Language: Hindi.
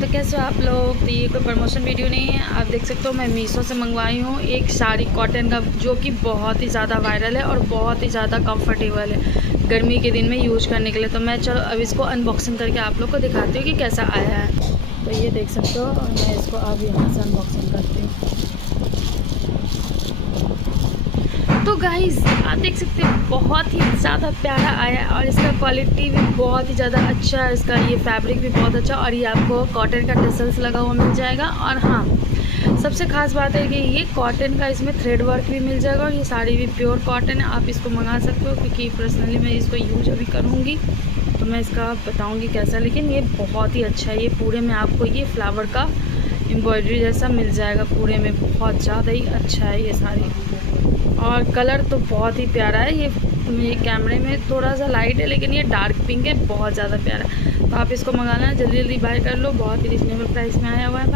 तो कैसे हो आप लोग। तो ये कोई प्रमोशन वीडियो नहीं है, आप देख सकते हो मैं मीशो से मंगवाई हूँ एक साड़ी कॉटन का, जो कि बहुत ही ज़्यादा वायरल है और बहुत ही ज़्यादा कंफर्टेबल है गर्मी के दिन में यूज करने के लिए। तो मैं चलो अब इसको अनबॉक्सिंग करके आप लोग को दिखाती हूँ कि कैसा आया है। तो ये देख सकते हो और मैं इसको अब यहाँ से अनबॉक्सिंग करती हूँ। तो गाइस आप देख सकते हो बहुत ही ज़्यादा प्यारा आया है और इसका क्वालिटी भी बहुत ही ज़्यादा अच्छा है। इसका ये फैब्रिक भी बहुत अच्छा और ये आपको कॉटन का टसल्स लगा हुआ मिल जाएगा। और हाँ, सबसे ख़ास बात है कि ये कॉटन का इसमें थ्रेड वर्क भी मिल जाएगा और ये साड़ी भी प्योर कॉटन है। आप इसको मंगा सकते हो क्योंकि पर्सनली मैं इसको यूज अभी करूँगी तो मैं इसका बताऊँगी कैसा। लेकिन ये बहुत ही अच्छा है, ये पूरे में आपको ये फ्लावर का एम्ब्रॉयडरी जैसा मिल जाएगा, पूरे में बहुत ज़्यादा ही अच्छा है ये साड़ी। और कलर तो बहुत ही प्यारा है। ये कैमरे में थोड़ा सा लाइट है लेकिन ये डार्क पिंक है, बहुत ज़्यादा प्यारा है। तो आप इसको मंगाना जल्दी जल्दी बाय कर लो, बहुत ही रिजनेबल प्राइस में आया हुआ है।